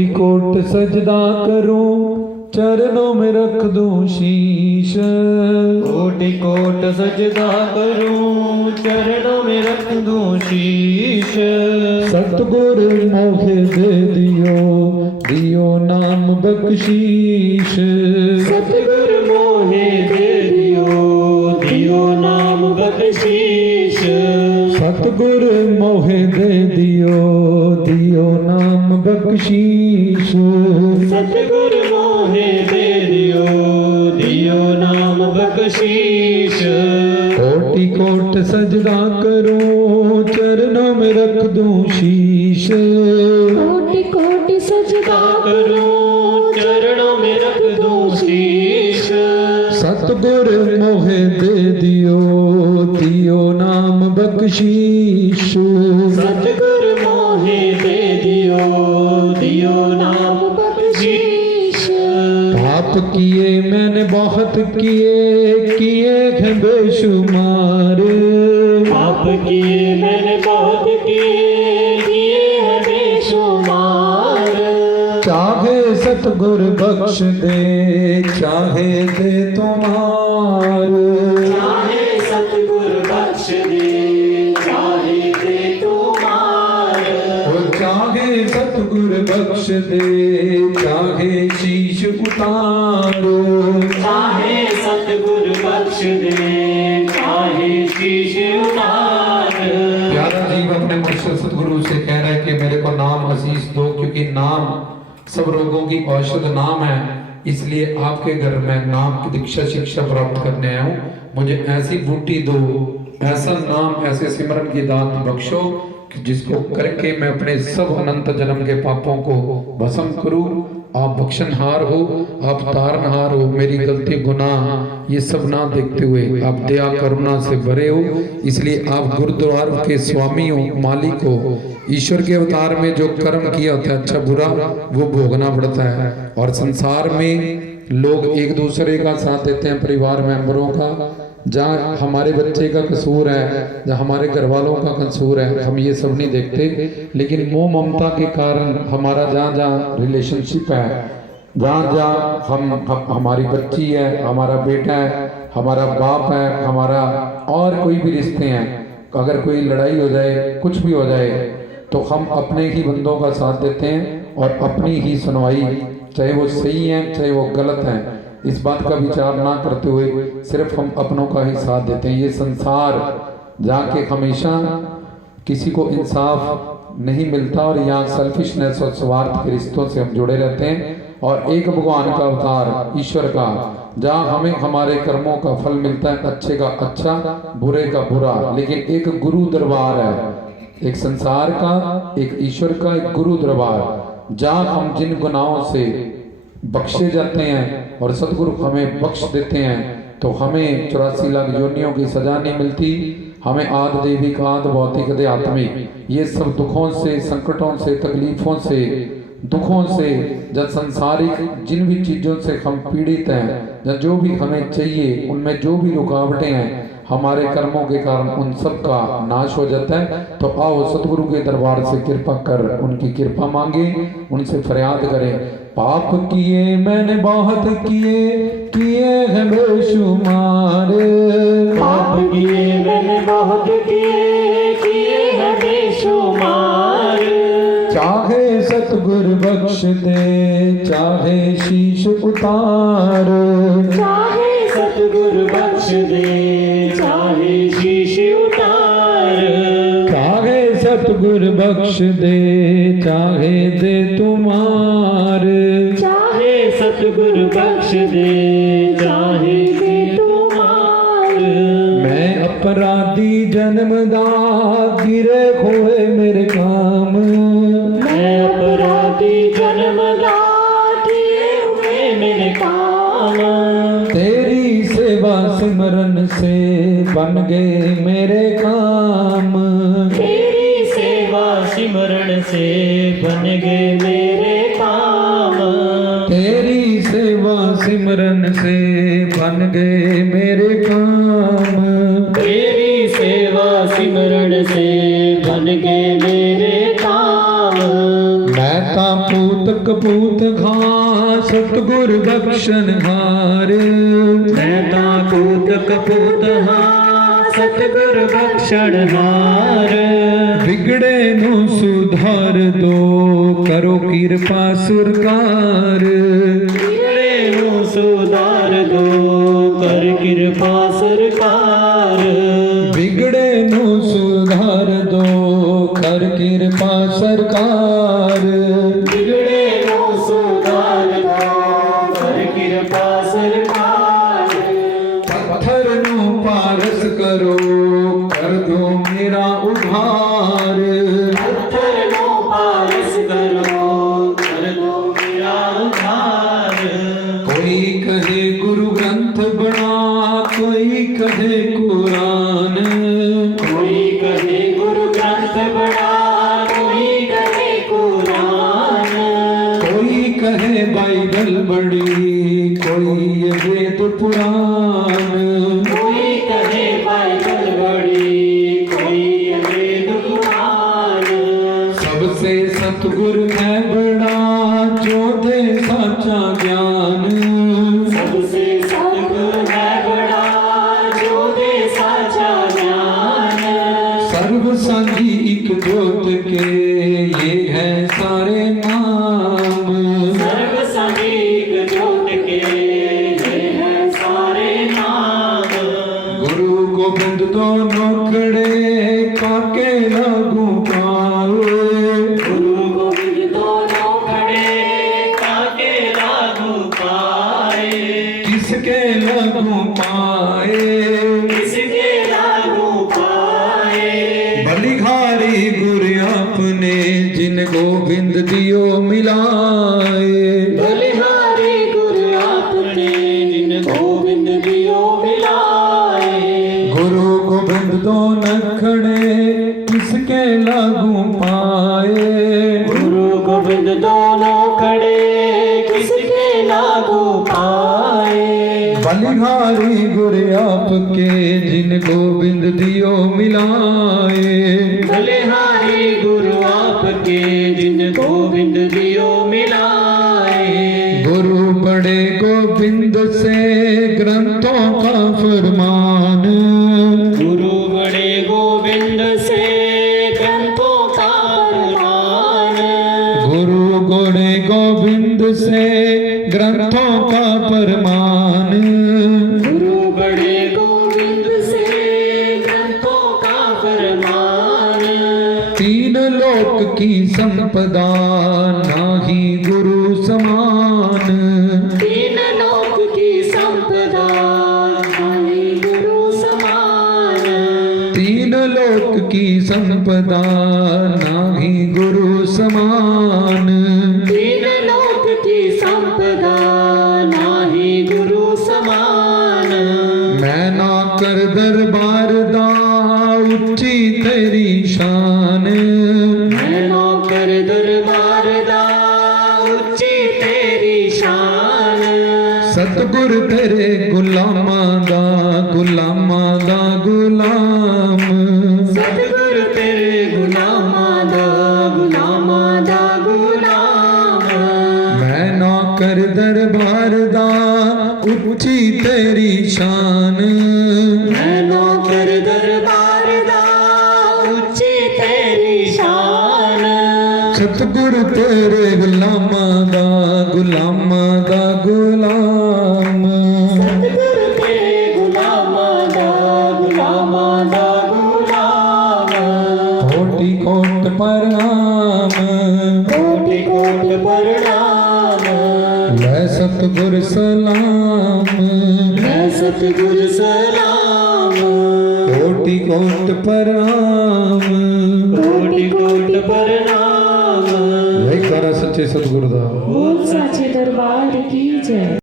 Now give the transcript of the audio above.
कोटि कोट सजदा करूं चरणों में रख दूं शीश। कोटि कोट सजदा करूं चरणों में रख दूं शीश। सतगुर मोहे दे दियो दियो नाम बख्शीश। सतगुर मोहे दे दियो नाम बख्शीश। सतगुर मोहे दे दियो नाम बख्शीश। सतगुर मोहे दे दियो नाम बख्शीश। कोटि कोट सजदा करूं चरणों में रख दूं शीश। कोटि कोटि सजदा करूं चरणों में रख दूं शीश। सतगुर मोहे दे दियो नाम बख्शीश। सतगुर मोहे दे दियो नाम बख्शीश। पाप किए मैंने बहुत किए हैं बेशुमार। पाप किए मैंने बहुत किए हैं बेशुमार। चाहे सतगुर बख्श दे चाहे दे तुम्हार। चाहे सतगुर बख्श दे चाहे दे तुम्हार। चाहे सतगुर बख्श दे चाहे शीश उतारो। चाहे सतगुर बख्श दे चाहे शीश उतार। प्यारा जीव अपने मुर्शिद सतगुरु से कह रहा है कि मेरे को नाम असीस दो, क्योंकि नाम सब रोगों की औषध नाम है। इसलिए आपके घर में नाम की दीक्षा शिक्षा प्राप्त करने आया हूँ। मुझे ऐसी बूटी दो, ऐसा नाम, ऐसे सिमरन की दात बख्शो कि जिसको करके मैं अपने सब अनंत जन्म के पापों को भस्म करूं। आप बख्शनहार हो, आप तारनहार हो। मेरी गलती गुनाह ये सब ना देखते हुए आप दया करुणा से भरे हो। इसलिए आप गुरुद्वार के स्वामी हो, मालिक हो। ईश्वर के अवतार में जो कर्म किया होता है, अच्छा बुरा, वो भोगना पड़ता है। और संसार में लोग एक दूसरे का साथ देते हैं, परिवार मेंबरों का। जहाँ हमारे बच्चे का कसूर है, जहाँ हमारे घर वालों का कसूर है, हम ये सब नहीं देखते। लेकिन मोह ममता के कारण हमारा जहाँ जहाँ रिलेशनशिप है, जहाँ जहाँ हमारी बच्ची है, हमारा बेटा है, हमारा बाप है, हमारा और कोई भी रिश्ते हैं, अगर कोई लड़ाई हो जाए, कुछ भी हो जाए, तो हम अपने ही बंदों का साथ देते हैं और अपनी ही सुनवाई, चाहे वो सही है चाहे वो गलत है, इस बात का विचार ना करते हुए सिर्फ हम अपनों का ही साथ देते हैं। ये संसार जाके हमेशा किसी को इंसाफ नहीं मिलता और यहाँ सेल्फिशनेस और स्वार्थ के रिश्तों से हम जुड़े रहते हैं। और एक भगवान का अवतार ईश्वर का, जहाँ हमें हमारे कर्मों का फल मिलता है, अच्छे का अच्छा, बुरे का बुरा। लेकिन एक गुरु दरबार है, एक संसार का, एक ईश्वर का, एक गुरु दरबार, जहाँ हम जिन गुनाहों से बख्शे जाते हैं और सतगुरु हमें बख्श देते हैं, तो हमें 84 लाख योनियों की सजा नहीं मिलती। हमें आद देविक आद भौतिक अध्यात्मिक ये सब दुखों से, संकटों से, तकलीफों से, दुखों से, जब संसारिक जिन भी चीज़ों से हम पीड़ित हैं, या जो भी हमें चाहिए, उनमें जो भी रुकावटें हैं, हमारे कर्मों के कारण उन सब का नाश हो जाता है। तो आओ सतगुरु के दरबार से कृपा कर उनकी कृपा मांगे, उनसे फरियाद करें। पाप किए मैंने बहुत किए हैं बेशुमार। पाप किए मैंने बहुत किए हैं बेशुमार। चाहे सतगुर बख्श दे चाहे शीश उतार। चाहे सतगुर बख्श दे चाहे शीश उतार। चाहे सतगुर बख्श दे चाहे दे तुम्हार। चाहे सतगुर बख्श दे चाहे दे तुम्हार। मैं अपराधी जन्मदा गिरे खोए मेरे काम। मैं अपराधी जन्मदा किए हुए मेरे काम। तेरी सेवा सिमरन से बन गए मेरे काम। तेरी सेवा सिमरन से बन गए मेरे काम। तेरी सेवा सिमरन से बन गए मेरे काम। तेरी सेवा सिमरन से बन गए मेरे काम। मैं तां पूत सतगुर बख्शनहार मैं ताकूत कपूत हाँ सतगुर बख्शनहार बिगड़े नु सुधार दो करो कृपा सरकार बिगड़े नु सुधार दो कर कृपा सरकार बिगड़े नु सुधार दो कर कृपा सरकार बिगड़े नु सुधार दो कर कृपा सरकार पत्थर नु पारस करो कर दो मेरा उद्धार पत्थर नो पारस करो कर दो मेरा उद्धार कोई कहे गुरु ग्रंथ बना कोई कहे कुरान कोई कहे गुरु ग्रंथ बड़ा कोई कहे कुरान कोई कहे बाइबल बड़ी कोई ये वेद पुराण कोई कहे बाइबल बड़ी कोई वेद पुराण सबसे सतगुर है बड़ा जो दे साचा ज्ञान सबसे सतगुर है बड़ा जो दे साचा ज्ञान सर्व संगी एक जोत के ये है सारे नाम सर्व समीक जोत के ये है सारे नाम गुरु गोविंद दोनों खड़े काके लागू पाए गुरु गोविंद दोनों खड़े काके लागू पाए किसके लागू पाए किसके लागू पाए बलिहारी गुरु आपने जिन गोविंद दियो मिलाए बलिहारी गुरु आपने जिन गोविंद दियो मिलाए गुरु गोविंद दोनों खड़े किसके लागू पाए गुरु गोविंद दोनों खड़े किसके लागू पाए बलिहारी गुरु आपके जिन गोविंद दियो मिलाए बलिहारी गुरु आपके जिन गोविंद दियो मिलाए गुरु बड़े गोविंद से ग्रंथों का फरमान गुरु बड़े गोविंद से ग्रंथों का फरमान गुरु बड़े गोविंद से ग्रंथों का फरमान गुरु बड़े गोविंद से ग्रंथों का फरमान तीन लोक की संपदा नाही गुरु समान तीन लोक की संपदा नाही गुरु समान तीन लोक की संपदा नाही गुरु समान तीन लोक की संपदा नाही गुरु समान मैं ना कर दरबार दा उच्ची तेरी शान मैं नौकर दरबार दा उच्ची तेरी शान सतगुर तेरे गुलामां दा गुलाम सतगुर तेरे गुलामां दा गुलाम मैं ना कर दरबार दा उच्ची तेरी शान मैं नौकर दरबार दा उच्ची तेरी शान सतगुर तेरे गुलामां दा गुलाम सतगुर तेरे गुलामां दा गुलाम कोटि कोट प्रणाम कोटि कोट प्रणाम मैं सतगुर सलाम मैं सतगुर सलाम कोटि कोट प्रणाम कोटि कोट प्रणाम जयकारा सच्चे सतगुर दा बोल साचे दरबार की जय।